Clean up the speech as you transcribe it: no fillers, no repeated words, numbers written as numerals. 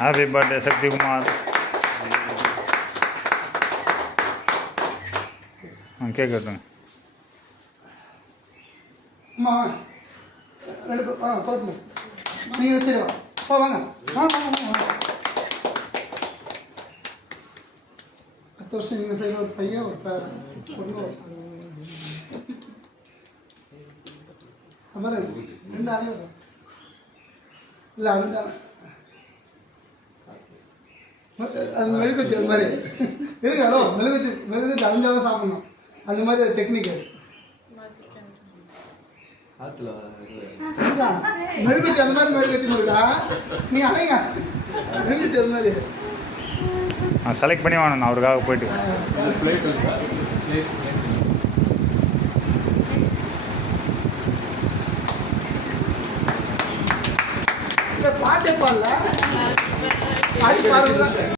Happy birthday Sakthikumar. Cake கட்டுங்க. நீங்கள் சரி வாங்க வாங்க வாங்க. 10 வருஷம் நீங்கள் சைடில் ஒரு பையன் ஒரு பொண்ணு அப்புறம் 2 அணியும் இல்லை அணிந்தானே அது மெழுகுத்தி அது மாதிரி இருக்கு. ஹலோ மெழுகுத்தி அணிஞ்சாலும் சாப்பிடணும் அந்த மாதிரி டெக்னிக் மெழுகுத்தி அந்த மாதிரி மெழுகுத்தி இருக்கா நீ அணைங்க மெழுகுத்தி அந்த மாதிரி செலக்ட் பண்ணி வாங்க அவருக்காக போயிட்டு பாட்டே பாடல